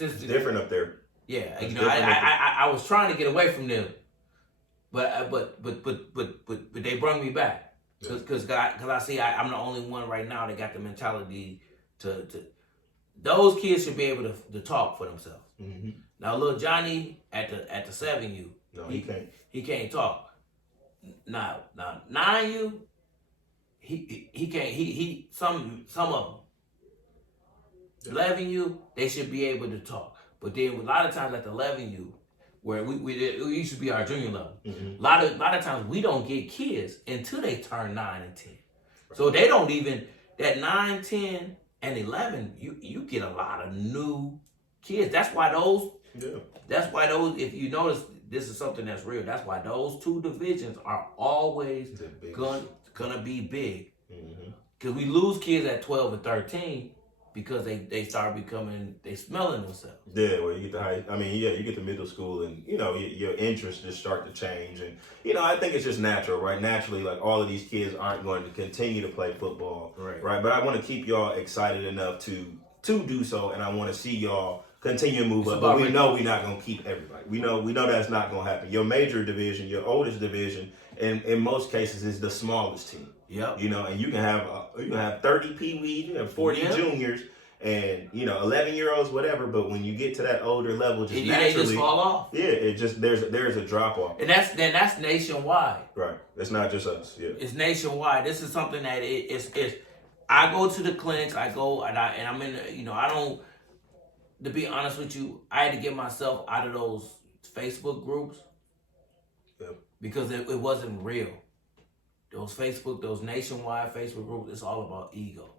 it's different up there. Yeah, I was trying to get away from them, but they brought me back because I see I'm the only one right now that got the mentality to those kids should be able to talk for themselves. Mm-hmm. Now, little Johnny at the 7U, no, he can't. He can't talk. Now 9U, he can't. He some of them. 11U, they should be able to talk. But then a lot of times at the 11U, where we used to be our junior level, mm-hmm. a lot of times we don't get kids until they turn 9 and 10. Right. So they don't even that 9, 10, and 11. You get a lot of new kids. That's why those. Yeah. That's why those. If you notice, this is something that's real. That's why those two divisions are always gonna be big. Because we lose kids at 12 and 13 because they start becoming they smelling themselves. Yeah, well, you get the you get to middle school and your interests just start to change, and I think it's just natural, right? Naturally, like all of these kids aren't going to continue to play football, right? But I want to keep y'all excited enough to do so, and I want to see y'all continue to move up. But we know we're not going to keep everybody. We know that's not going to happen. Your major division, your oldest division, and in most cases is the smallest team. Yep. And you can have 30 peewees, you have 40 juniors, and 11-year-olds, whatever. But when you get to that older level, just naturally, they just fall off. Yeah, it just there's a drop off. And that's nationwide. Right. It's not just us. Yeah. It's nationwide. This is something that it's. I go to the clinics. I go and I'm in. I don't. To be honest with you, I had to get myself out of those Facebook groups. Yep. Because it wasn't real. Those nationwide Facebook groups, it's all about ego.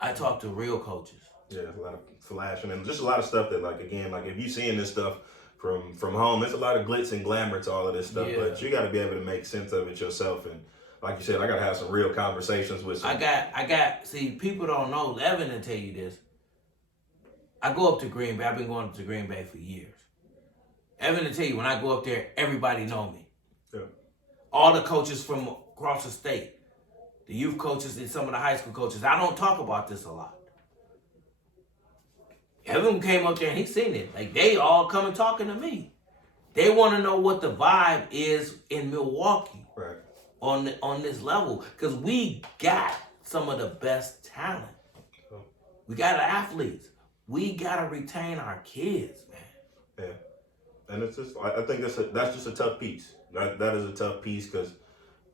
I talk to real coaches. Yeah, there's a lot of flashing and just a lot of stuff that, like if you're seeing this stuff from home, there's a lot of glitz and glamour to all of this stuff. Yeah. But you got to be able to make sense of it yourself. And like you said, I got to have some real conversations with some. See, people don't know. Evan will tell you this. I go up to Green Bay. I've been going up to Green Bay for years. Evan will tell you, when I go up there, everybody know me. Yeah. All the coaches from across the state, the youth coaches and some of the high school coaches. I don't talk about this a lot. Evan came up there and he seen it. Like, they all come and talking to me. They want to know what the vibe is in Milwaukee. Right. On this level. Because we got some of the best talent. Oh. We got the athletes. We gotta retain our kids, man. Yeah, and it's just I think that's just a tough piece. That is a tough piece because,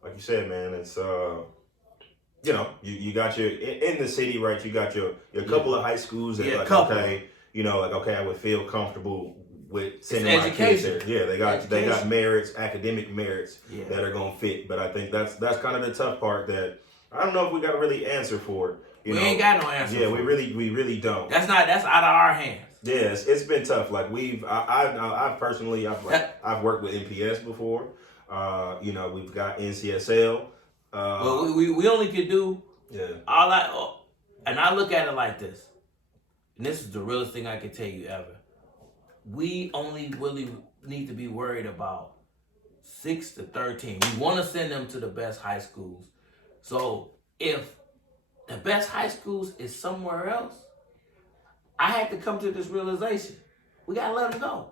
like you said, man, it's you got your in the city, right? You got your couple of high schools that I would feel comfortable with sending my kids there. Yeah, they got merits, academic merits that are gonna fit. But I think that's kind of the tough part that I don't know if we got to really answer for it. We ain't got no answer. Yeah, we really don't. That's out of our hands. Yeah, it's been tough. Like I've personally I've worked with MPS before. We've got NCSL. But we only could do and I look at it like this. And this is the realest thing I can tell you ever. We only really need to be worried about 6 to 13. We want to send them to the best high schools. So if the best high schools is somewhere else, I had to come to this realization. We got to let them go.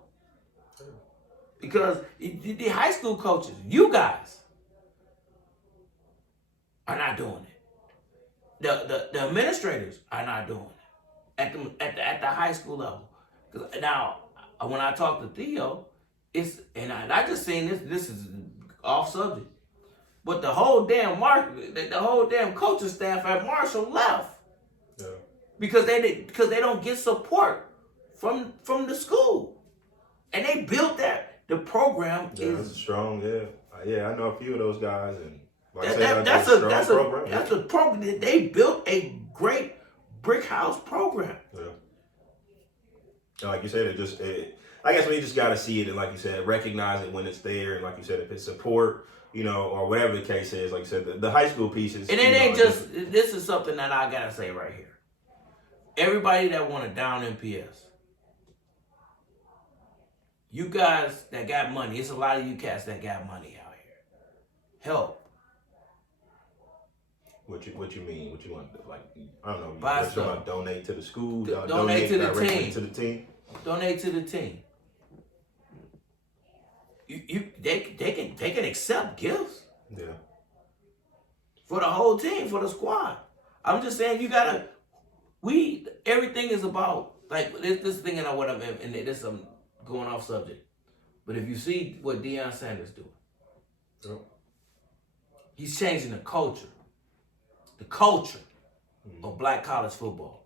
Because the high school coaches, you guys, are not doing it. The administrators are not doing it at the high school level. Now, when I talk to Theo, I just seen this is off subject. But the whole damn coaching staff at Marshall left. Yeah. Because they don't get support from the school. And they built the program is strong, yeah. I know a few of those guys, and that's a program. They built a great brick house program. Yeah. And like you said, I guess we just got to see it, and like you said, recognize it when it's there, and like you said, if it's support, or whatever the case is, like you said, the high school pieces. And it ain't just. This is something that I gotta say right here. Everybody that want to down MPS, you guys that got money, it's a lot of you cats that got money out here. Help. What you mean? What you want to do? Like, I don't know. Buy You're talking stuff. about donate to the school, Donate to the team. To the team. Donate to the team. They can accept gifts. Yeah. For the whole team, for the squad. I'm just saying everything is about, like, this thing and what I'm going off subject. But if you see what Deion Sanders doing, yep. He's changing the culture of black college football.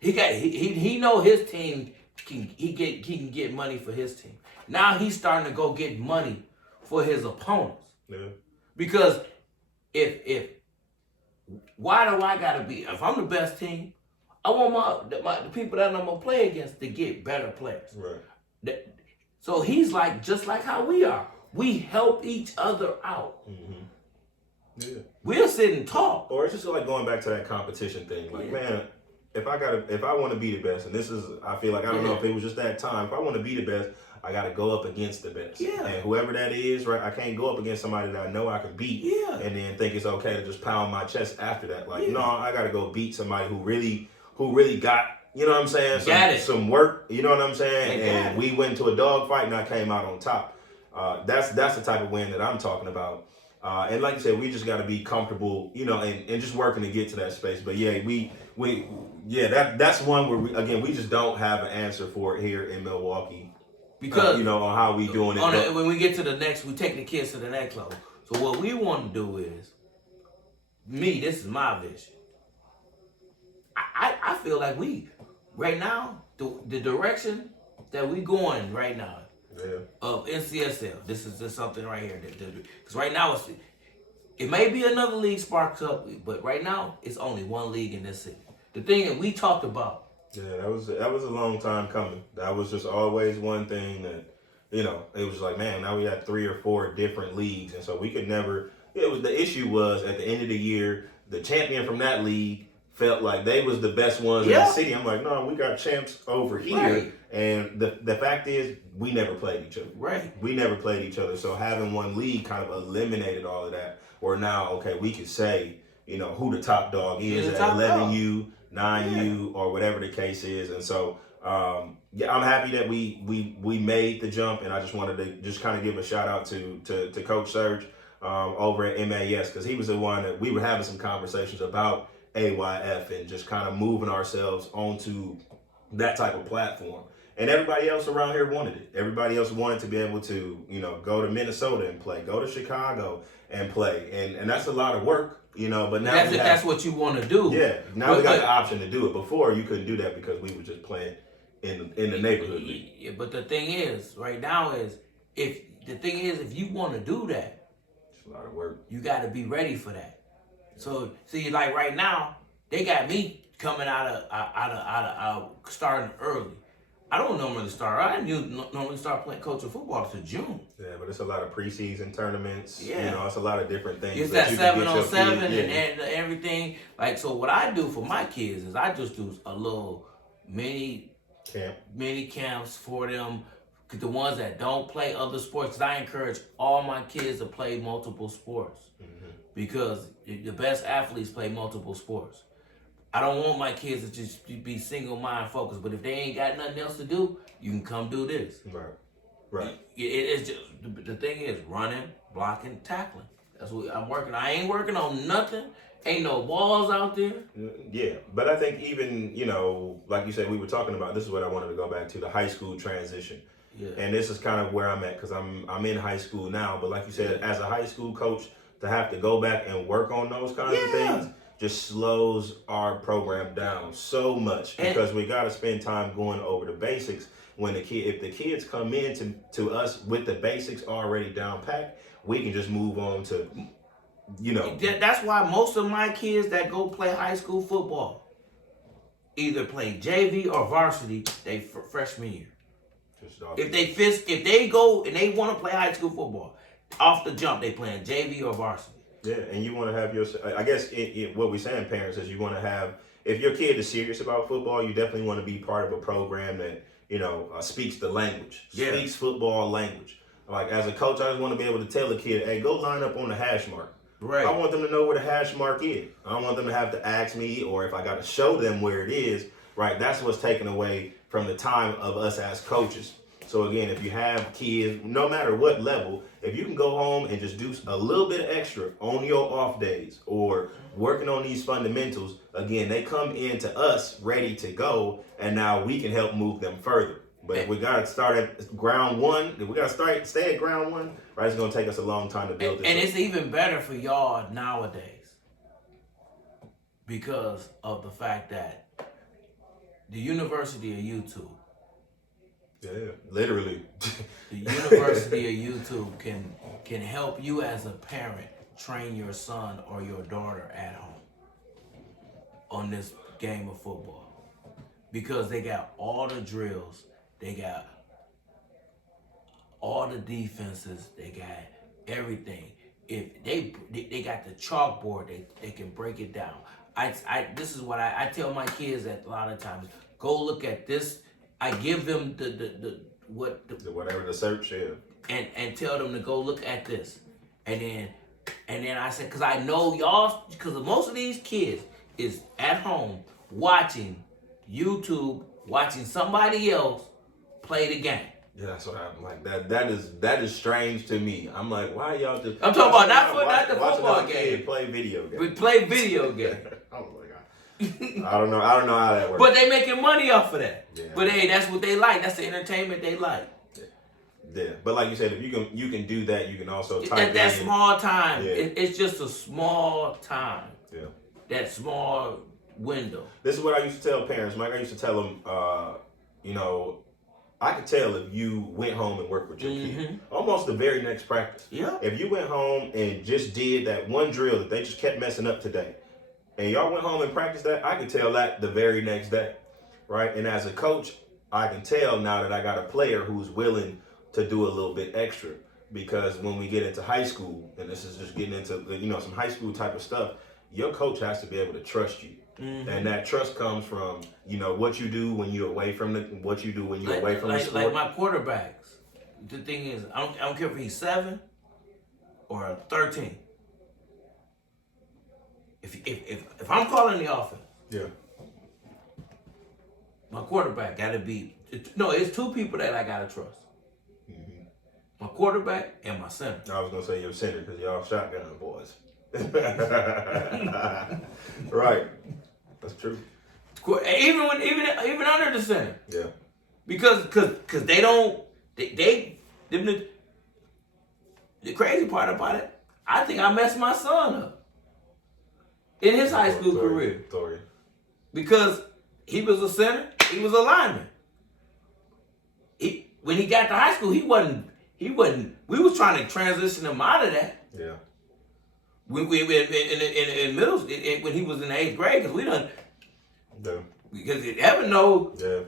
He know his team can get money for his team. Now he's starting to go get money for his opponents. Yeah. Because why do I gotta be? If I'm the best team, I want the people that I'm gonna play against to get better players. Right. So he's like just like how we are. We help each other out. Mm-hmm. Yeah. We'll sit and talk. Or it's just like going back to that competition thing. Like, man, if I want to be the best, and this is, I feel like, I don't know if it was just that time. If I want to be the best, I got to go up against the best. Yeah. And whoever that is, right, I can't go up against somebody that I know I can beat. Yeah. And then think it's okay to just pound my chest after that. Like, no, I got to go beat somebody who really got, you know what I'm saying? Some work, you know what I'm saying? And we went to a dog fight and I came out on top. That's the type of win that I'm talking about. And like you said, we just got to be comfortable, you know, and just working to get to that space. But yeah, that's one where we just don't have an answer for it here in Milwaukee. Because you know, on how we doing it. When we get to the next, we take the kids to the next level. So what we want to do is, this is my vision. I feel like right now, the direction that we going right now, of NCSL, this is just something right here. Because right now, it may be another league sparks up, but right now, it's only one league in this city. The thing that we talked about. Yeah, that was a long time coming. That was just always one thing that, you know, it was like, man, now we had 3 or 4 different leagues, and so we could never. The issue was at the end of the year, the champion from that league felt like they was the best ones in the city. I'm like, no, we got champs over here. Right. And the fact is, we never played each other. Right. We never played each other. So having one league kind of eliminated all of that. Or now, okay, we could say, you know, who the top dog is at 11U, 9U, or whatever the case is. And so, I'm happy that we made the jump. And I just wanted to just kind of give a shout out to Coach Serge over at MAS, because he was the one that we were having some conversations about AYF and just kind of moving ourselves onto that type of platform. And everybody else around here wanted it. Everybody else wanted to be able to, you know, go to Minnesota and play, go to Chicago and play. And that's a lot of work, you know, but now that's what you want to do. Yeah. Now we got the option to do it. Before you couldn't do that because we were just playing in the neighborhood league. Yeah, but the thing is, right now if you want to do that, it's a lot of work. You got to be ready for that. So see, like right now, they got me coming out of starting early. I don't normally start. I didn't normally start coaching football until June. Yeah, but it's a lot of preseason tournaments. Yeah, you know, it's a lot of different things. It's that 7-on-7 and everything. Like, so what I do for my kids is I just do a little mini camps for them. The ones that don't play other sports, because I encourage all my kids to play multiple sports. Mm-hmm. Because the best athletes play multiple sports. I don't want my kids to just be single mind focused, but if they ain't got nothing else to do, you can come do this. Right. It's just, the thing is running, blocking, tackling. That's what I'm working on. I ain't working on nothing. Ain't no balls out there. Yeah, but I think even, you know, like you said, we were talking about, this is what I wanted to go back to, the high school transition. Yeah. And this is kind of where I'm at, because I'm in high school now, but like you said, as a high school coach, to have to go back and work on those kinds of things just slows our program down so much, because we got to spend time going over the basics. If the kids come in to us with the basics already down packed, we can just move on to, you know. That's why most of my kids that go play high school football either play JV or varsity they freshman year. If they go and they want to play high school football, off the jump they playing JV or varsity. Yeah, and you want to have I guess what we're saying, parents, is you want to have, if your kid is serious about football, you definitely want to be part of a program that, you know, speaks the language, speaks football language. Like, as a coach, I just want to be able to tell a kid, hey, go line up on the hash mark. Right. I want them to know where the hash mark is. I don't want them to have to ask me, or if I got to show them where it is, right? That's what's taken away from the time of us as coaches. So again, if you have kids, no matter what level, if you can go home and just do a little bit of extra on your off days or working on these fundamentals, again, they come into us ready to go, and now we can help move them further. But if we gotta start at ground one, if we gotta stay at ground one, right, it's gonna take us a long time to build this. And it's even better for y'all nowadays because of the fact that the University of YouTube. Yeah, literally. The University of YouTube can help you as a parent train your son or your daughter at home on this game of football. Because they got all the drills, they got all the defenses, they got everything. If they got the chalkboard, they can break it down. This is what I tell my kids at a lot of times. Go look at this. I give them whatever the search is, and tell them to go look at this, and then I said, because I know y'all, because most of these kids is at home watching YouTube, watching somebody else play the game. Yeah, that's what I'm like. That is strange to me. I'm like, why y'all just? I'm talking about not the football game. Play video game. We play video game. Oh my god. I don't know how that works. But they making money off of that. Yeah. But hey, that's what they like. That's the entertainment they like. Yeah, but like you said, if you can do that, you can also type that in. small time. Yeah. It's just a small time. Yeah. That small window. This is what I used to tell parents. Mike, I used to tell them, I could tell if you went home and worked with your kid. Almost the very next practice. Yeah. If you went home and just did that one drill that they just kept messing up today, and y'all went home and practiced that, I could tell that the very next day, right? And as a coach, I can tell now that I got a player who's willing to do a little bit extra, because when we get into high school, and this is just getting into some high school type of stuff, your coach has to be able to trust you. And that trust comes from, what you do when you're away from the sport. Like my quarterbacks. The thing is, I don't care if he's 7 or 13. If I'm calling the offense, yeah, my quarterback got to be. It's two people that I gotta trust. My quarterback and my center. I was gonna say your center because y'all shotgun boys. Right. That's true. Even under the center. Yeah. Because they don't the crazy part about it, I think I messed my son up in his high school career. Because he was a center, he was a lineman. When he got to high school, he wasn't we was trying to transition him out of that. Yeah. We in middle when he was in the 8th grade, because we done. Yeah. Because heaven knows. Yeah.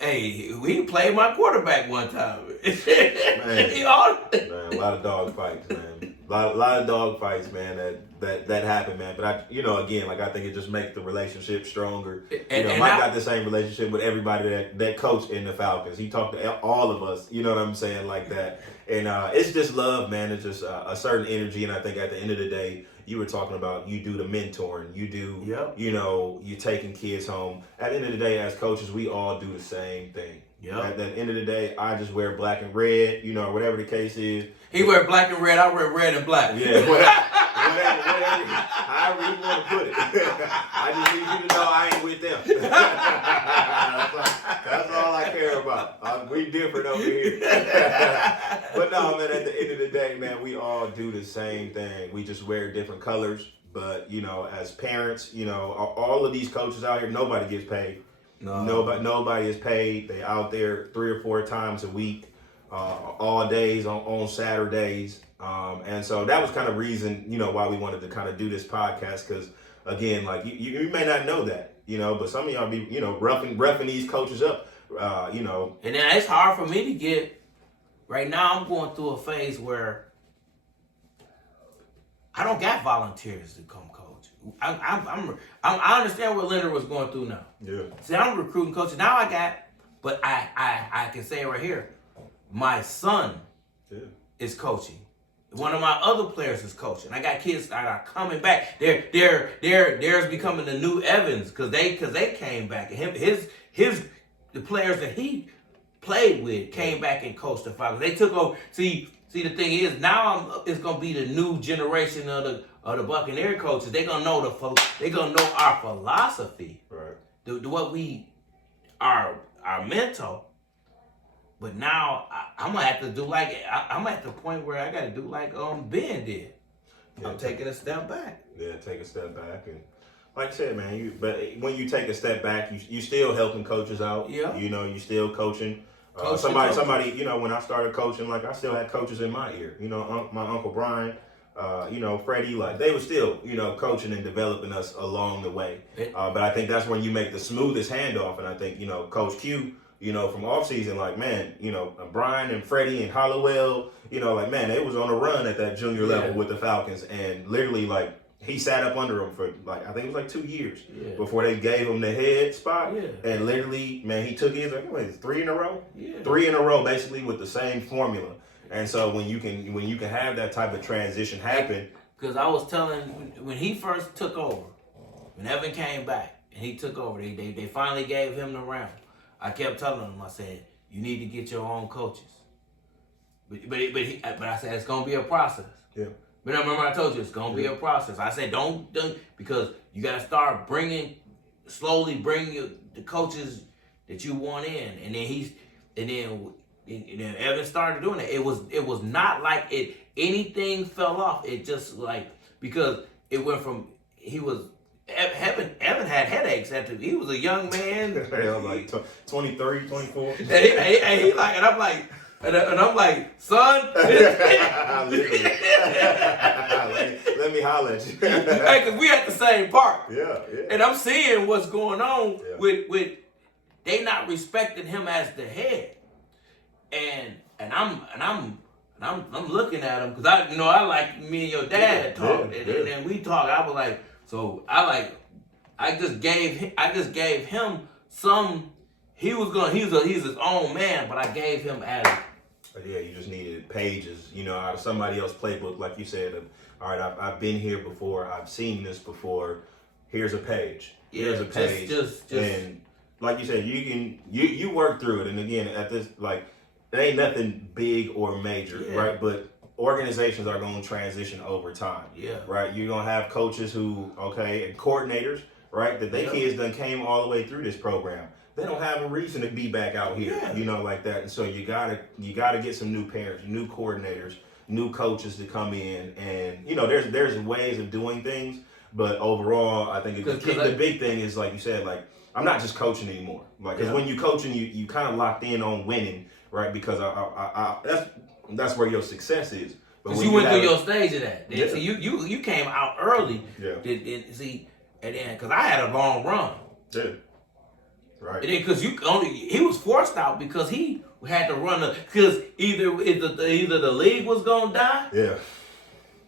Hey, we played my quarterback one time. Man, a lot of dog fights, man. A lot of dog fights, man. That happened, man. But I think it just makes the relationship stronger. Mike got the same relationship with everybody that coached in the Falcons. He talked to all of us. You know what I'm saying, like that. And it's just love, man. It's just a certain energy. And I think at the end of the day, you were talking about you do the mentoring. You do, you're taking kids home. At the end of the day, as coaches, we all do the same thing. Yep. At the end of the day, I just wear black and red, whatever the case is. He wear black and red, I wear red and black. Yeah, whatever, however you want to put it. I just need you to know I ain't with them. That's all I care about. We different over here. But no, man, at the end of the day, man, we all do the same thing. We just wear different colors. But, as parents, all of these coaches out here, nobody gets paid. No. Nobody is paid. They out there 3 or 4 times a week, all days on Saturdays. And so that was kind of reason, why we wanted to kind of do this podcast. Because again, like you may not know that, but some of y'all be, roughing these coaches up, And then it's hard for me to get, right now I'm going through a phase where I don't got volunteers to come coach. I understand what Leonard was going through now. Yeah. See, I'm recruiting coaches. Now I got, but I can say it right here. My son is coaching One of my other players is coaching. I got kids that are coming back. They're becoming the new Evans because they came back. The players that he played with came back and coached the Falcons. They took over. See, the thing is now it's gonna be the new generation of the Buccaneers coaches. They're gonna know our philosophy, right? What we our mentor. But now I'm gonna have to do like I'm at the point where I gotta do like Ben did. I'm taking a step back. Yeah, take a step back, and like I said, man, but when you take a step back, you still helping coaches out. Yeah. You still coaching. Somebody, when I started coaching, like I still had coaches in my ear. My Uncle Brian, Freddie, like they were still, coaching and developing us along the way. But I think that's when you make the smoothest handoff, and I think, Coach Q, from off season, like, man, Brian and Freddie and Hollowell, like, man, they was on a run at that junior level with the Falcons, and literally, like, he sat up under them for, like, I think it was like 2 years before they gave him the head spot. Yeah. And literally, man, he took his, like, 3 in a row? Yeah. 3 in a row, basically, with the same formula. And so when you can have that type of transition happen. Because I was telling, when he first took over, when Evan came back and he took over, they finally gave him the round. I kept telling him, I said, you need to get your own coaches. But I said, it's going to be a process. Yeah. But I remember I told you, it's going to be a process. I said, don't because you got to start slowly bringing the coaches that you want in. And then Evan started doing it. It was not like anything fell off. It just like, because it went from, Evan had headaches after he was a young man. I was like 23, 24. And he like, and I'm like, son. Let me holler at you. Hey, cause we at the same park. Yeah. And I'm seeing what's going on with they not respecting him as the head, and I'm looking at him because I like me and your dad talk, and we talk. I was like. So I just gave him some. He's his own man, but I gave him as. Yeah, you just needed pages, out of somebody else's playbook, like you said. All right, I've been here before. I've seen this before. Here's a page. Here's a page. Just and like you said, you work through it. And again, at this, like, it ain't nothing big or major, right? But organizations are going to transition over time. Yeah. Right? You're going to have coaches and coordinators, right? That they kids done came all the way through this program. They don't have a reason to be back out here, like that. And so you gotta get some new parents, new coordinators, new coaches to come in. And, there's ways of doing things. But overall, I think the big thing is, like you said, like, I'm not just coaching anymore. Like, because when you coaching, you kind of locked in on winning, right? Because that's where your success is. Because you went through your stage of that. Yeah. See, you came out early. Yeah. And then because I had a long run. Yeah. Right. And then because he was forced out because he had to run because either the league was gonna die. Yeah.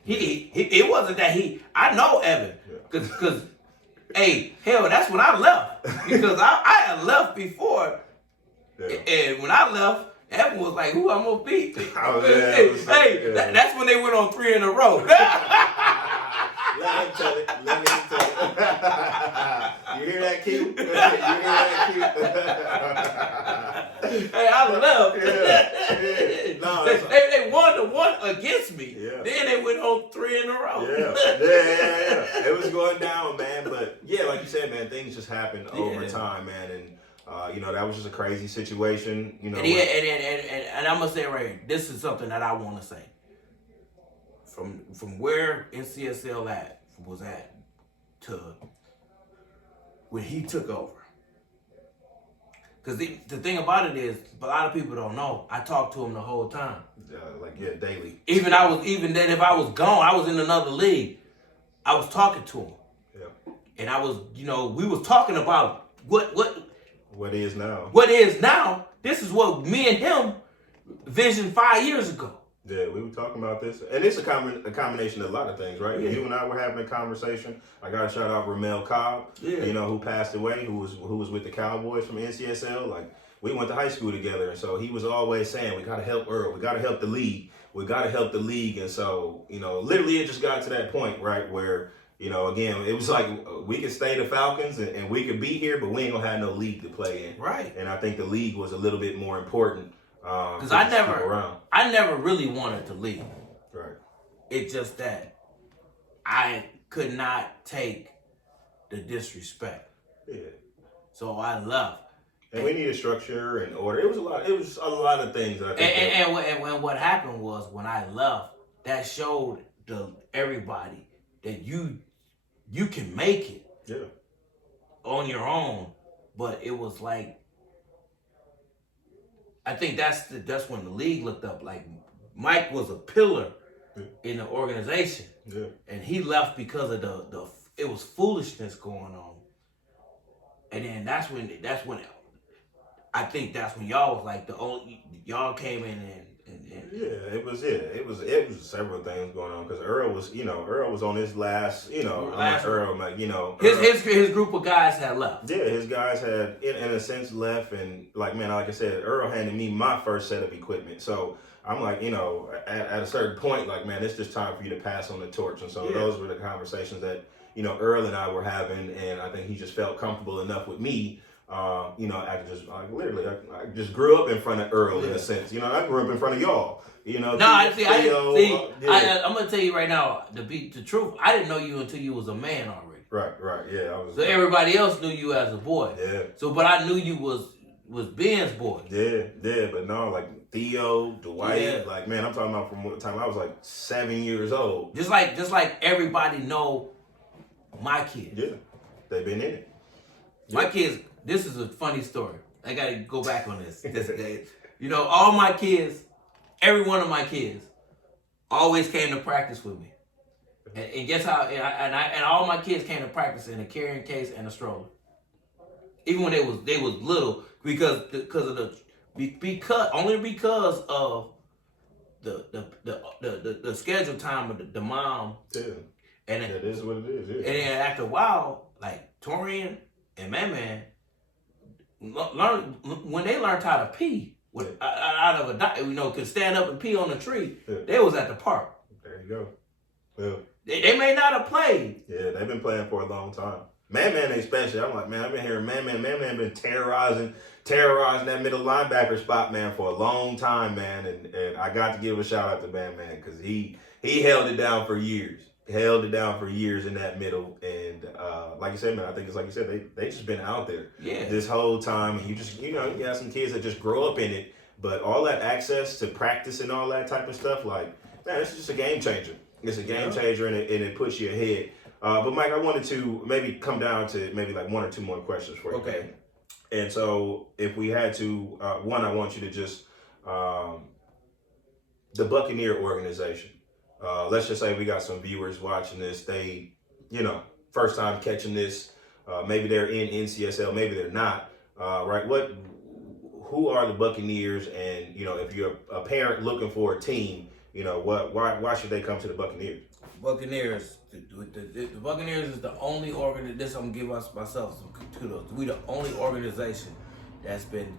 It wasn't that I know Evan because hey, hell, that's when I left because I had left before, and when I left. Evan was like, who I'm going to beat? That's when they went on 3 in a row. Let him tell it. You hear that, Q? Hey, I left. Yeah. No, they won the one against me. Yeah. Then they went on 3 in a row. Yeah. It was going down, man. But, yeah, like you said, man, things just happen over time, man. And, that was just a crazy situation. And I'm gonna say right here, this is something that I want to say. From where NCSL was at to when he took over. Because the thing about it is, a lot of people don't know. I talked to him the whole time. Daily. Even then, if I was gone, I was in another league. I was talking to him. Yeah. And I was, we was talking about what is now. What is now, this is what me and him visioned 5 years ago. Yeah, we were talking about this. And it's a combination of a lot of things, right? Yeah. You and I were having a conversation. I got to shout out Ramel Cobb, who passed away, who was with the Cowboys from NCSL. Like, we went to high school together, and so he was always saying, we got to help Earl, we got to help the league, we got to help the league. And so, literally it just got to that point, right, where, again, it was like we could stay the Falcons and we could be here, but we ain't gonna have no league to play in. Right. And I think the league was a little bit more important. Because I never really wanted to leave. Right. It's just that I could not take the disrespect. Yeah. So I left. And we needed structure and order. It was a lot of things that I think. And what happened was when I left, that showed everybody that you can make it on your own. But it was like, I think that's when the league looked up. Like Mike was a pillar in the organization, and he left because of it was foolishness going on. And then that's when I think that's when y'all was like y'all came in and it was several things going on because Earl was on his last Earl, like, his group of guys had left. Yeah, his guys had in a sense left, and like I said, Earl handed me my first set of equipment. So I'm like, at a certain point, like, man, it's just time for you to pass on the torch. And so those were the conversations that Earl and I were having, and I think he just felt comfortable enough with me. I just grew up in front of Earl in a sense. I grew up in front of y'all. I'm gonna tell you right now, to be the truth, I didn't know you until you was a man already. Right, yeah. So everybody else knew you as a boy. Yeah. So, but I knew you was Ben's boy. Yeah, but no, like Theo, Dwight, like, man, I'm talking about from the time I was like 7 years old. Just like everybody know my kids. Yeah, they've been in it. My kids. This is a funny story. I gotta go back on this. All my kids, every one of my kids, always came to practice with me. And guess how? And all my kids came to practice in a carrying case and a stroller. Even when they was little, because of the schedule time of the mom. Yeah. And it is what it is. Yeah. And then after a while, like Torian and Man. When they learned how to pee out of could stand up and pee on a tree, they was at the park. There you go. Yeah. They may not have played. Yeah, they've been playing for a long time. Man especially. I'm like, man, I've been hearing Man been terrorizing that middle linebacker spot, man, for a long time, man. And I got to give a shout out to Man because he held it down for years. In that middle, and like you said, man, I think it's like you said, they just been out there this whole time, and you have some kids that just grow up in it, but all that access to practice and all that type of stuff, like, man, it's just a game changer. It's a game changer, and it puts you ahead. But Mike, I wanted to maybe come down to maybe like one or two more questions for you. Okay. And so if we had to, one, I want you to just the Buccaneer organization. Let's just say we got some viewers watching this. They, first time catching this. Maybe they're in NCSL, maybe they're not. Right? Who are the Buccaneers? And if you're a parent looking for a team, why should they come to the Buccaneers? Buccaneers. The Buccaneers is the only organization. This I'm gonna give myself some kudos. We the only organization that's been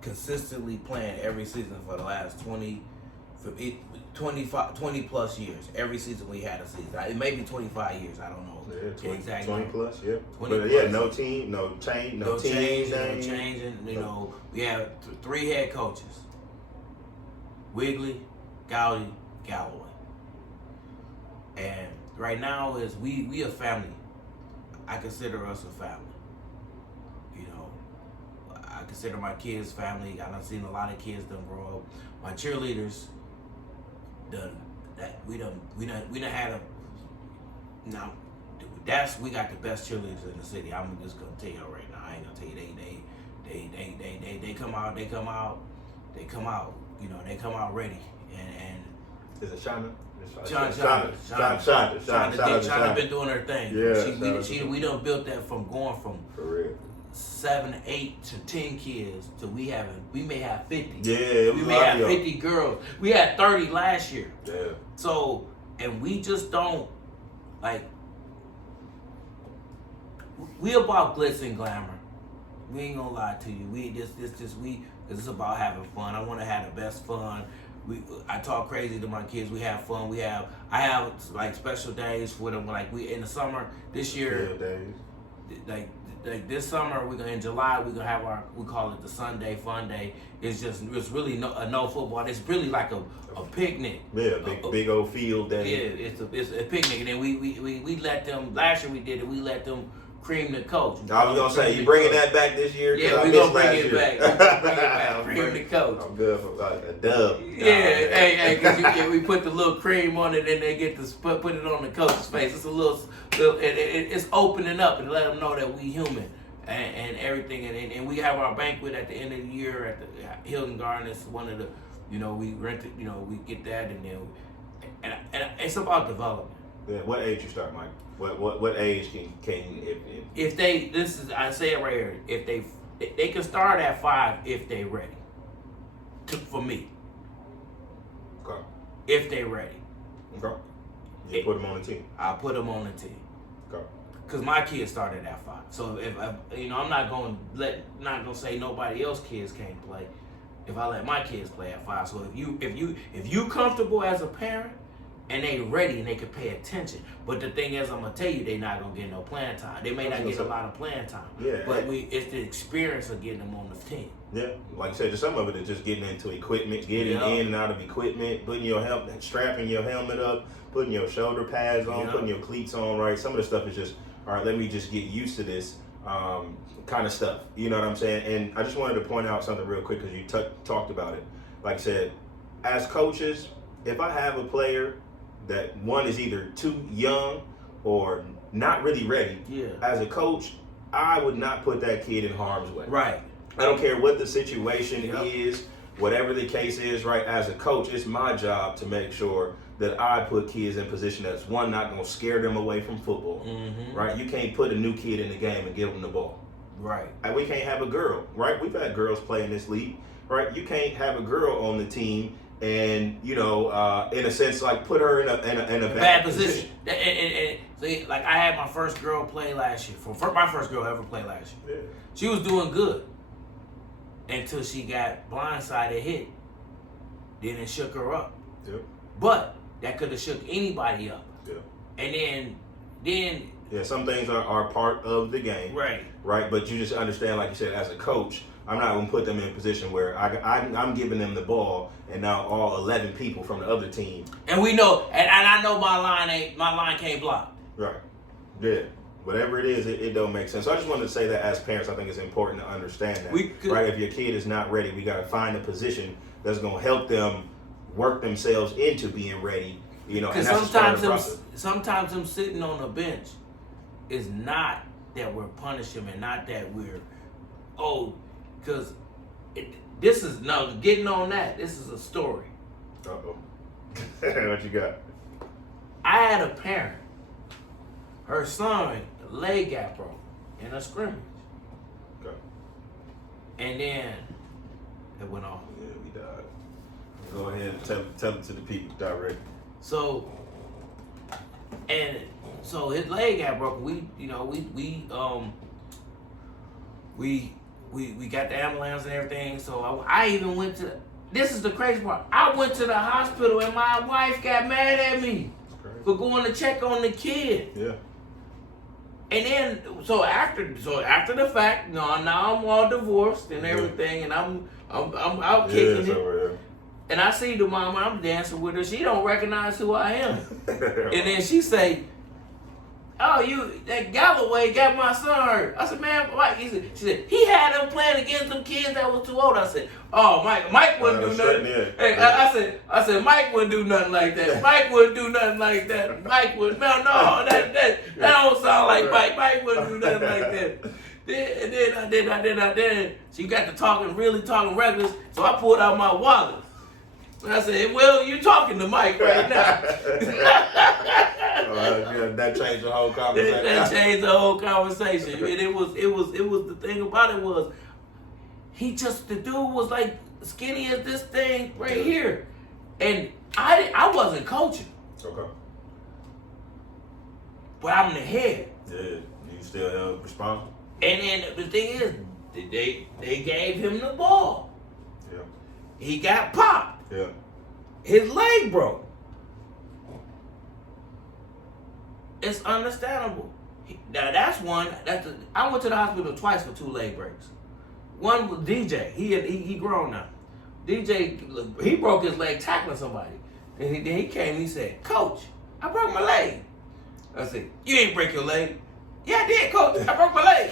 consistently playing every season for the last 20 plus years. Every season we had a season. It may be 25 years. I don't know. Yeah, 20, exactly. 20 plus, yeah. 20 but plus. Yeah, no team, no change, no change. And, we have 3 head coaches. Wiggly, Galloway. And right now is we a family. I consider us a family. I consider my kids family. I've seen a lot of kids done grow up. My cheerleaders we done had we got the best cheerleaders in the city. I'm just gonna tell you right now. I ain't gonna tell you they come out. They come out ready. And is it Shana? Shana been doing her thing. Yeah, we done built that from going from for real 7, 8 to 10 kids to we may have 50. Yeah, we may have 50 girls. We had 30 last year. Yeah. So, and we just don't we about glitz and glamour. We ain't gonna lie to you. Because it's about having fun. I want to have the best fun. I talk crazy to my kids. We have fun. I have like special days for them. Like we in the summer this year. Like this summer, in July we're gonna have we call it the Sunday Fun Day. It's really no football. It's really like a picnic. Yeah, big old field day. Yeah, it's a picnic, and then we let them. Last year we did it. We let them cream the coach. I was gonna say, you bringing that back this year? Yeah, we're gonna bring it back. Cream the coach. I'm good for like a dub. Yeah, because we put the little cream on it, and they get to put it on the coach's face. It's a little it's opening up and let them know that we human and everything. And we have our banquet at the end of the year at the Hilton Garden. It's one of the, we rent it. We get that, and then and it's about development. Yeah, what age you start, Mike? What age can if they I say it right here, if they can start at 5 if they ready. For me. Okay. If they ready. Okay. You put them on the team. I put them on the team. Okay. Because my kids started at 5, so if I'm not gonna say nobody else kids can't play. If I let my kids play at 5, so if you comfortable as a parent. And they ready and they can pay attention. But the thing is, I'm gonna tell you, they not gonna get no playing time. They may not get a lot of playing time. Yeah. But it's the experience of getting them on the team. Yeah. Like you said, just some of it is just getting into equipment, getting in and out of equipment, putting your strapping your helmet up, putting your shoulder pads on, putting your cleats on, right? Some of the stuff is just, all right, let me just get used to this kind of stuff. You know what I'm saying? And I just wanted to point out something real quick because you talked about it. Like I said, as coaches, if I have a player that one is either too young or not really ready. Yeah. As a coach, I would not put that kid in harm's way. Right. I don't care what the situation is, whatever the case is, right? As a coach, it's my job to make sure that I put kids in position that's one, not going to scare them away from football, right? You can't put a new kid in the game and give them the ball. Right. And we can't have a girl, right? We've had girls play in this league, right? You can't have a girl on the team and in a sense, like put her in a bad position. And see, like I had my first girl play last year. My first girl ever play last year. Yeah. She was doing good until she got blindsided hit. Then it shook her up. Yep. But that could have shook anybody up. Yeah. And then. Yeah, some things are part of the game. Right. Right, but you just understand, like you said, as a coach, I'm not going to put them in a position where I'm giving them the ball, and now all 11 people from the other team. And we know, and I know my line can't block. Right. Yeah. Whatever it is, it don't make sense. So I just wanted to say that as parents, I think it's important to understand that. Right. If your kid is not ready, we got to find a position that's going to help them work themselves into being ready. And that's just part of the process. Sometimes them sitting on the bench is not that we're punishing them and not that we're because getting on that, this is a story. Uh-oh. What you got? I had a parent, her son, leg got broke in a scrimmage. Okay. And then it went off. Yeah, we died. Go ahead and tell it to the people directly. So his leg got broken. We got the ambulance and everything. So I even went to. This is the crazy part. I went to the hospital and my wife got mad at me for going to check on the kid. Yeah. And then so after the fact, now I'm all divorced and everything, and I'm out kicking it. Over here. And I see the mama, I'm dancing with her. She don't recognize who I am. And then she say, that Galloway got my son hurt. I said, man, Mike. She said, he had him playing against them kids that was too old. I said, oh, Mike wouldn't do nothing. Hey, I said, Mike wouldn't do nothing like that. Mike wouldn't do nothing like that. Mike would, no, that don't sound like Mike. Mike wouldn't do nothing like that. Then she got to really talking reckless. So I pulled out my wallet. And I said, well, you're talking to Mike right now. That changed the whole conversation. That changed the whole conversation. And it was the thing about it was, the dude was like skinny as this thing right here. And I wasn't coaching. Okay. But I'm the head. Yeah, you still held responsible. And then the thing is, They gave him the ball. Yeah. He got popped. Yeah. His leg broke. It's understandable. Now that's one. I went to the hospital twice for 2 leg breaks. One was DJ. He grown now. DJ, he broke his leg tackling somebody. And then he came and he said, "Coach, I broke my leg." I said, "You ain't break your leg." "Yeah, I did, Coach. I broke my leg."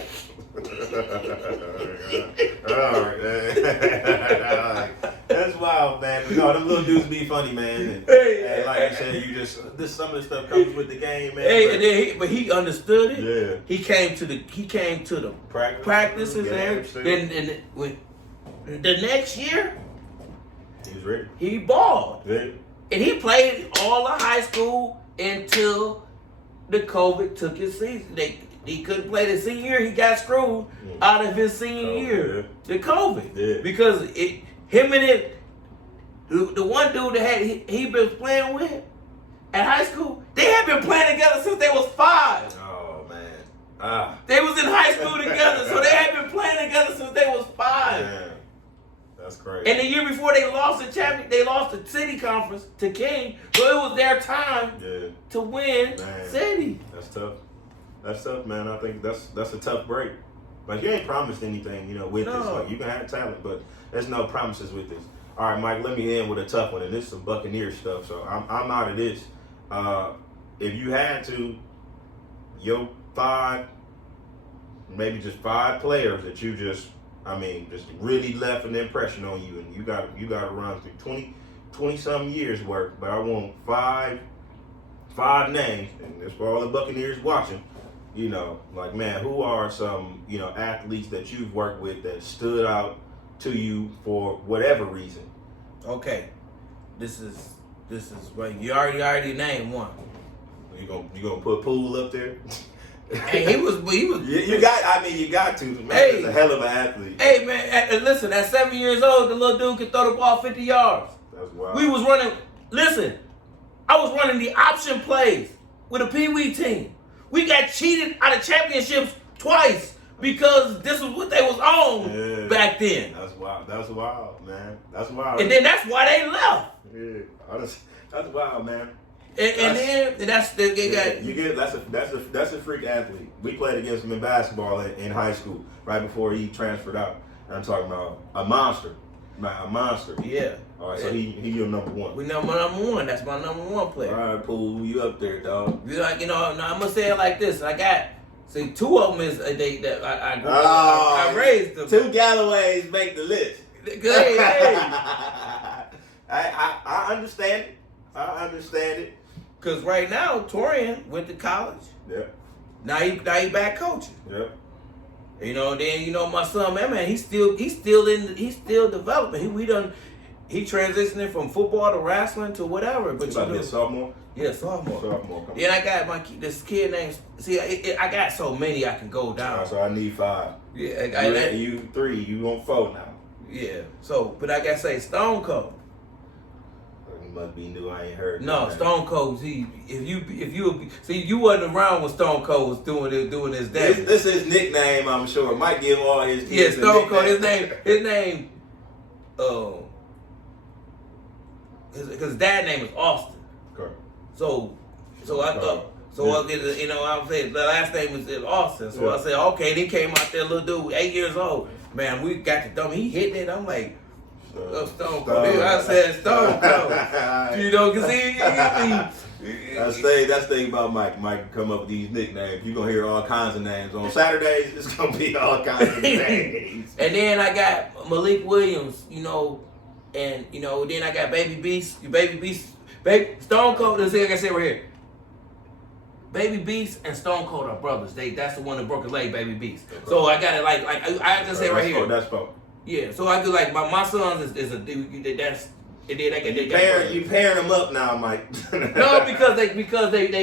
All right. That's wild, man. But no, them little dudes be funny, man. And like you said, some of the stuff comes with the game, man. Hey, and then he understood it. Yeah. He came to the practices and everything. Then when the next year, he was ready. He balled. Yeah. And he played all of high school until the COVID took his season. He couldn't play the senior year. He got screwed out of his senior year. Yeah. The COVID. Yeah. Because the one dude that he been playing with at high school, they had been playing together since they was 5. Oh, man. They was in high school together, so they had been playing together since they was 5. Man. That's crazy. And the year before they lost the they lost the city conference to King, so it was their time to win city. That's tough. That's tough, man. I think that's a tough break. Like, you ain't promised anything, with this. Like, you can have talent, but there's no promises with this. All right, Mike, let me end with a tough one, and this is some Buccaneers stuff, so I'm out of this. If you had to, your 5, maybe just 5 players that you just really left an impression on you, and you got to run through 20-some years worth, but I want 5 names, and it's for all the Buccaneers watching. Like, man, who are some, athletes that you've worked with that stood out to you for whatever reason? Okay, this is what you already named one. You gonna put Poole up there? Hey, he was. You got to. Man, he's a hell of an athlete. Hey, man, listen. At 7 years old, the little dude could throw the ball 50 yards. That's wild. We was running. Listen, I was running the option plays with a Pee Wee team. We got cheated out of championships twice because this was what they was on back then. That's wild. That's wild, man. That's wild. And then that's why they left. Yeah, that's wild, man. That's a freak athlete. We played against him in basketball in high school right before he transferred out. And I'm talking about a monster. A monster. Yeah. All right, so he your number 1. We number 1. That's my number 1 player. All right, Poole, you up there, dog? I'm gonna say it like this. 2 of them is I raised them. 2 Galloways make the list. Hey. I understand it. I understand it. Cause right now Torian went to college. Yeah. Now he back coaching. Yeah. Then my son, man, he's still developing. He transitioning from football to wrestling to whatever. But you about to be a sophomore? Yeah, sophomore. Sophomore. Then I got this kid named. I got so many I can go down. So I need 5. Yeah, you 3. You want 4 now. Yeah. So, but I gotta say Stone Cold. You must be new. I ain't heard. No, Stone Cold. You wasn't around when Stone Cold was doing his dance. This is his nickname, I'm sure. Might give all his kids. Yeah, Stone Cold. His name. Because his dad's name is Austin. Correct. So I thought. So I get I'm saying the last name was Austin. So I said, okay. Then came out there, little dude, 8 years old. Man, we got the thumb. He hitting it. I'm like. Stone Cold. I said Stone Cold. Cause he that's the thing about Mike. Mike come up with these nicknames. You're gonna hear all kinds of names. On Saturdays, it's gonna be all kinds of names. And then I got Malik Williams, and then I got Baby Beast, Stone Cold. Let's see, like I said right here. Baby Beast and Stone Cold are brothers. That's the one that broke his leg, Baby Beast. So I got it like I just say right here. That's fun. Yeah, so I do like my son is a dude that's and then you pairing them up now, Mike. No, because they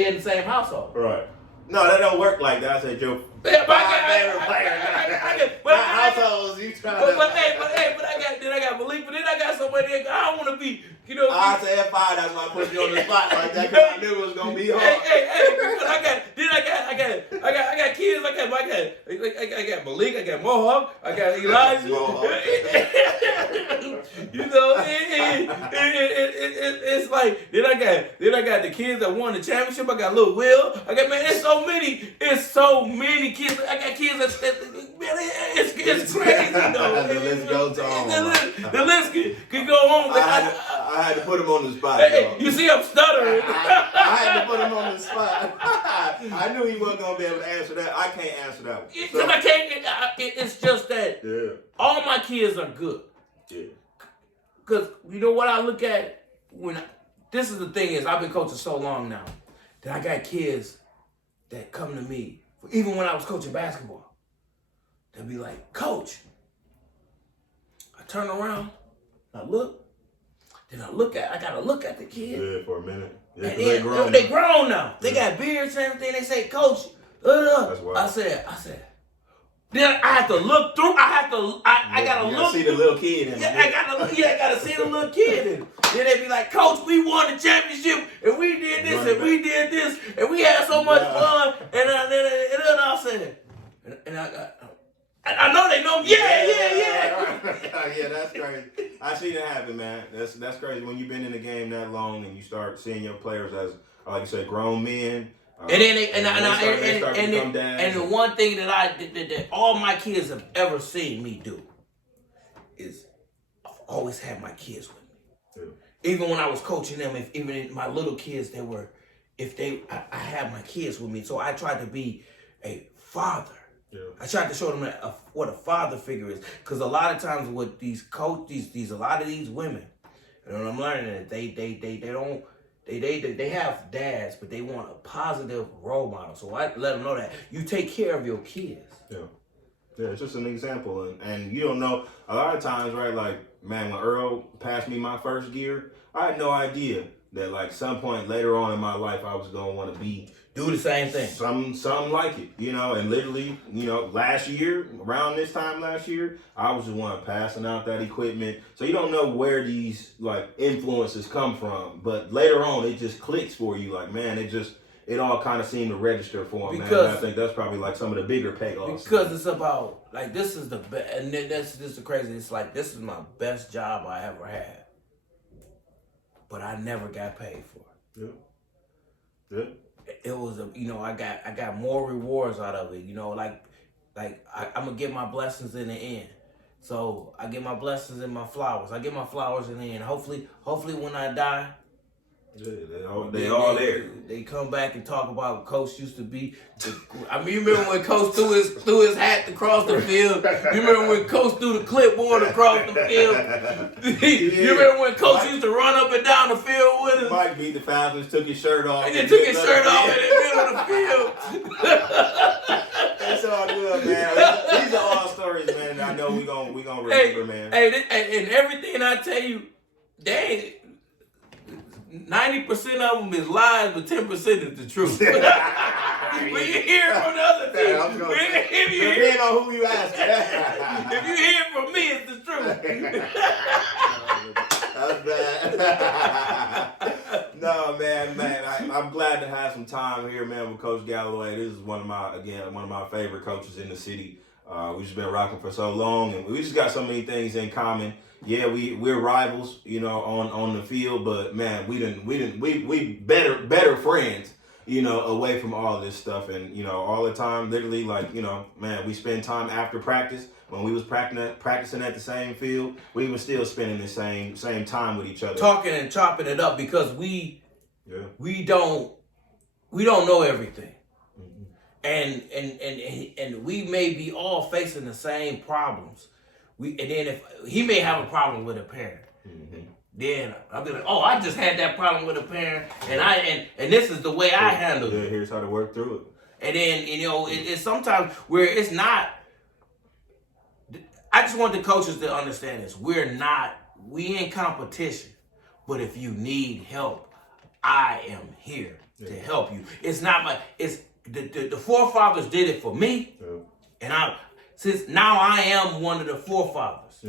in the same household. Right. No, that don't work like that. I said your 5 favorite players. Households, you trying to. But I got Malik, but then I got somebody that I don't want to be. I said 5. That's why I put you on the spot like that because I knew it was gonna be hard. Hey, because I got kids. I got Malik. I got Mohawk. I got Elijah. You know, it's like then I got the kids that won the championship. I got Lil Will. I got it's so many kids. I got kids it's crazy though. The list goes on. The list could go on. I had to put him on the spot. You see, I'm stuttering. I had to put him on the spot. I knew he wasn't gonna be able to answer that. I can't answer that one. Because I can't. It's just that all my kids are good. Yeah. Because you know what I look at this is the thing is I've been coaching so long now that I got kids that come to me even when I was coaching basketball. They'll be like, Coach. I turn around, I look, then I gotta look at the kid. Yeah, for a minute. Yeah, and they grown now. They got beards and everything. They say, Coach. That's wild. I said. Then I have to look through. I gotta look. See the little kid in him. I gotta see the little kid in him. Then they be like, Coach, we won the championship, and we did this, and we did this, and we had so much fun. And then I said, and I know they know me. Yeah. Yeah, that's crazy. I see that happen, man. That's crazy when you've been in the game that long and you start seeing your players as, like you said, grown men. And the one thing that all my kids have ever seen me do is I've always had my kids with me. Yeah. Even when I was coaching them, even my little kids, I had my kids with me. So I tried to be a father. Yeah. I tried to show them what a father figure is, because a lot of times with these a lot of these women, and I'm learning that they have dads, but they want a positive role model. So I let them know that you take care of your kids. Yeah, it's just an example, and you don't know a lot of times, right? Like, man, when Earl passed me my first gear, I had no idea that like some point later on in my life I was gonna want to do the same thing. Something like it, you know, and literally, you know, around this time last year, I was the one passing out that equipment. So you don't know where these like influences come from, but later on it just clicks for you. Like, man, it all kind of seemed to register for me, man. And I think that's probably like some of the bigger payoffs. Because it's about like this is the best, and that's just the crazy. It's like this is my best job I ever had, but I never got paid for it. Yeah. It was I got more rewards out of it. You know, like I'm gonna get my blessings in the end. So I get my blessings in my flowers. I get my flowers in the end. Hopefully when I die, they all there. They come back and talk about what Coach used to be. I mean, you remember when Coach threw his hat across the field? You remember when Coach threw the clipboard across the field? You remember when Coach used to run up and down the field with him? Mike beat the Falcons, took his shirt off. And then took his shirt off in the middle of the field. That's all good, man. These are all stories, man, that I know we gonna remember, man. And everything I tell you, 90% of them is lies, but 10% is the truth. When you hear from the other people, depending on who you ask. If you hear from me, it's the truth. That's bad. No, man, I'm glad to have some time here, man, with Coach Galloway. This is one of my favorite coaches in the city. We've just been rocking for so long, and we just got so many things in common. Yeah, we're rivals, you know, on the field, but man, we better friends, you know, away from all this stuff. And you know, all the time, literally, like, you know, man, we spend time after practice. When we was practicing at the same field, we were still spending the same time with each other, talking and chopping it up, because we don't know everything. And we may be all facing the same problems. And then if he may have a problem with a parent, then I'll be like, oh, I just had that problem with a parent, and this is the way I handle it. Here's how to work through it. And then, you know, it's sometimes where it's not. I just want the coaches to understand this. We in competition, but if you need help, I am here to help you. It's not it's the forefathers did it for me, and since now I am one of the forefathers,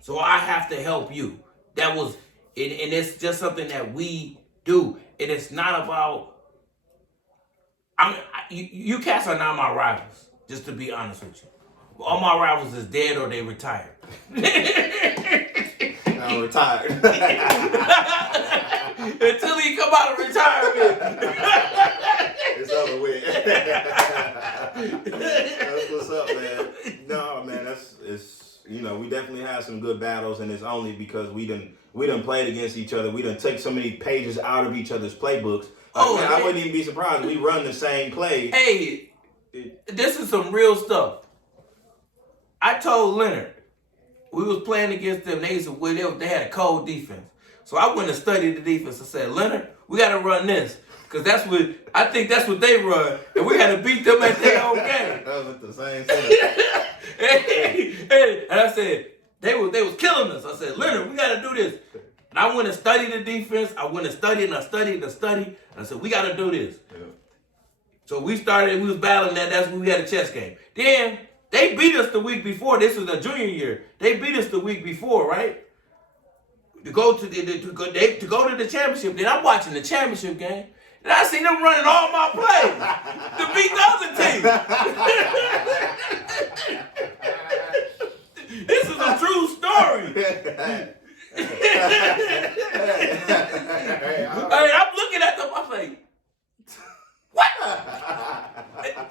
so I have to help you. That was, and it's just something that we do, and it's not about You cats are not my rivals. Just to be honest with you, all my rivals is dead or they retired. I'm retired. Until he come out of retirement. It's over with. That's what's up, man. No, man, we definitely have some good battles, and it's only because we done played against each other. We done take so many pages out of each other's playbooks. Man, I wouldn't even be surprised. We run the same play. Hey, this is some real stuff. I told Leonard, we was playing against them. They had a cold defense. So I went and studied the defense. I said, Leonard, we got to run this. Because I think that's what they run. And we got to beat them at their own game. That was at the same setup. And I said, they was killing us. I said, Leonard, we got to do this. And I went and studied the defense. I went and studied and I studied and studied. And I said, we got to do this. Yeah. So we started, we was battling that. That's when we had a chess game. Then they beat us the week before. This was the junior year. They beat us the week before, right? To go to the championship. Then I'm watching the championship game. And I see them running all my plays to beat the other team. This is a true story. I'm looking at them. I'm like, what?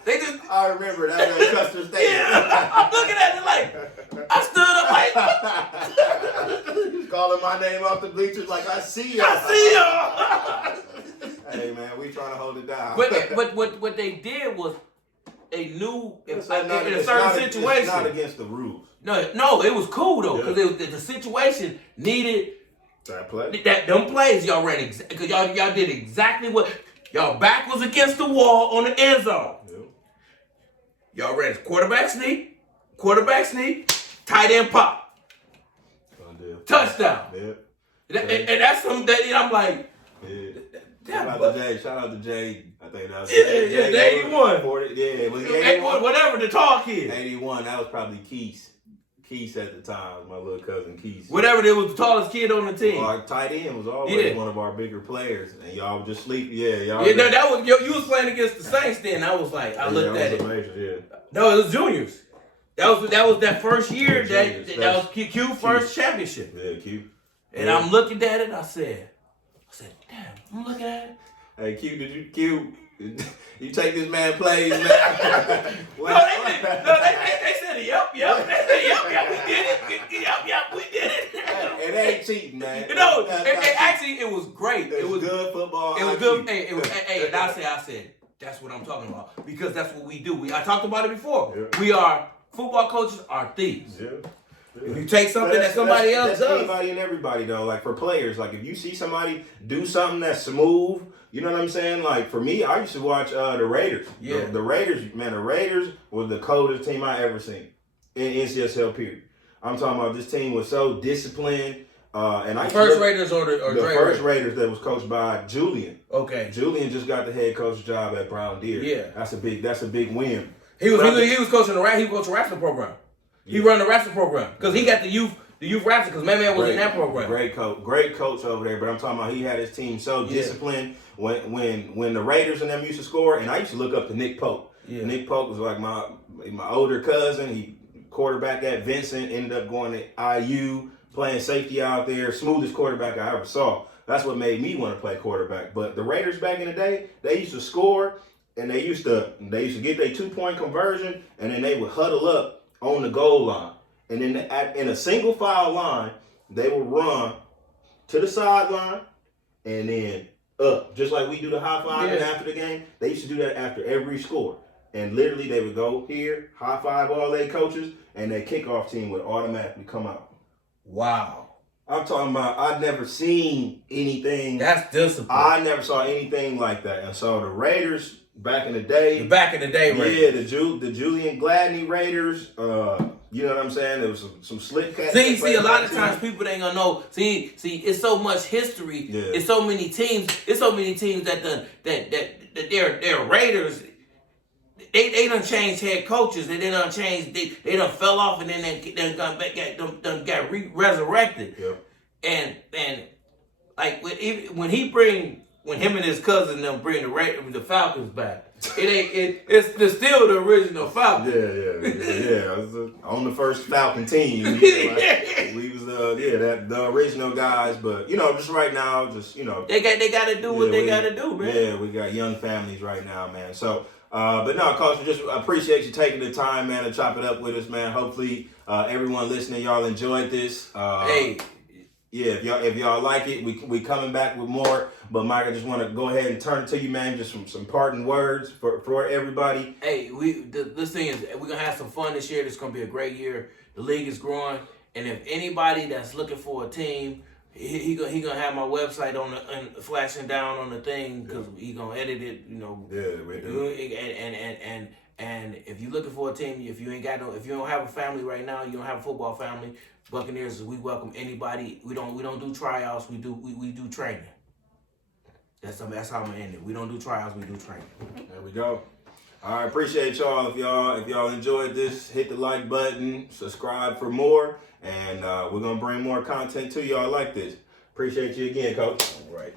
They just. I remember that at Custer Stadium. Yeah, I'm looking at it like, I stood up like, calling my name off the bleachers like, I see y'all. Hey man, we trying to hold it down. But what they did was they knew in a certain situation. It's not against the rules. No, it was cool though because the situation needed that play. Them plays y'all ran because y'all did exactly what y'all back was against the wall on the end zone. Yep. Y'all ran quarterback sneak, tight end pop, touchdown. Yep. And that's something that I'm like. Yeah. Shout out to Jay. I think that was the 81. 40, yeah, was he 81? Whatever the tall kid. 81. That was probably Keith at the time. My little cousin Keith. Whatever, it was the tallest kid on the team. Well, our tight end was always one of our bigger players, and y'all would just sleep. Yeah, y'all. Yeah, that was you was playing against the Saints then. I was like, I looked at it. Major, No, it was juniors. That was that first year that was Q first championship. Yeah, Q. And I'm looking at it. I said, damn, I'm looking at it. Hey, Q, you take this man plays, man. No, they said, yep. They said, yep, we did it. Yep, we did it. It ain't cheating, man. Actually, it was great. It was good football. It was good. Hey, and I said, that's what I'm talking about. Because that's what we do. I talked about it before. Yeah. Football coaches are thieves. Yeah. If you take something that somebody else does. Anybody and everybody, though. Like, for players, like, if you see somebody do something that's smooth, you know what I'm saying? Like, for me, I used to watch the Raiders. Yeah. The Raiders, man, the Raiders was the coldest team I ever seen in NCSL, period. I'm talking about this team was so disciplined. The first Raiders that was coached by Julian. Okay. Julian just got the head coach job at Brown Deer. Yeah. That's a big win. He was coaching the wrestling program. Yeah. He run the wrestling program because he got the youth wrestling because man was in that program. Great coach over there. But I'm talking about he had his team so disciplined when the Raiders and them used to score, and I used to look up to Nick Pope. Yeah. Nick Pope was like my older cousin. He quarterback at Vincent, ended up going to IU, playing safety out there, smoothest quarterback I ever saw. That's what made me want to play quarterback. But the Raiders back in the day, they used to score, and they used to get their 2-point conversion, and then they would huddle up on the goal line. And then in a single file line, they would run to the sideline and then up. Just like we do the high five after the game, they used to do that after every score. And literally they would go here, high five all their coaches, and their kickoff team would automatically come out. Wow. I'm talking about I've never seen anything. That's discipline. I never saw anything like that. And so the Raiders back in the day. Raiders. Yeah, the Julian Gladney Raiders. You know what I'm saying? There was some slick cats. See, a lot of times people ain't gonna know. See, it's so much history. Yeah. It's so many teams. It's so many teams that they're Raiders. They done changed head coaches. They done changed. They done fell off and then they got resurrected. Yep. And like when him and his cousin them bring the Falcons back. It's still the original Falcon. Yeah. On the first Falcon team, we was the original guys. But just right now, they got to do what they got to do, man. Yeah, we got young families right now, man. So, but no, Coach, we just appreciate you taking the time, man, to chop it up with us, man. Hopefully, everyone listening, y'all enjoyed this. Hey. Yeah, if y'all like it, we coming back with more. But Mike, I just want to go ahead and turn to you, man. Just some parting words for everybody. Hey, this thing is we're gonna have some fun this year. This is gonna be a great year. The league is growing, and if anybody that's looking for a team, he gonna have my website on and flashing down on the thing because he gonna edit it. Yeah, we do. And if you're looking for a team, if you don't have a family right now, you don't have a football family. Buccaneers, we welcome anybody. We don't do tryouts. We do training. That's how I'm gonna end it. We don't do tryouts. We do training. There we go. All right, appreciate y'all. If y'all enjoyed this, hit the like button, subscribe for more, and we're gonna bring more content to y'all like this. Appreciate you again, Coach. All right.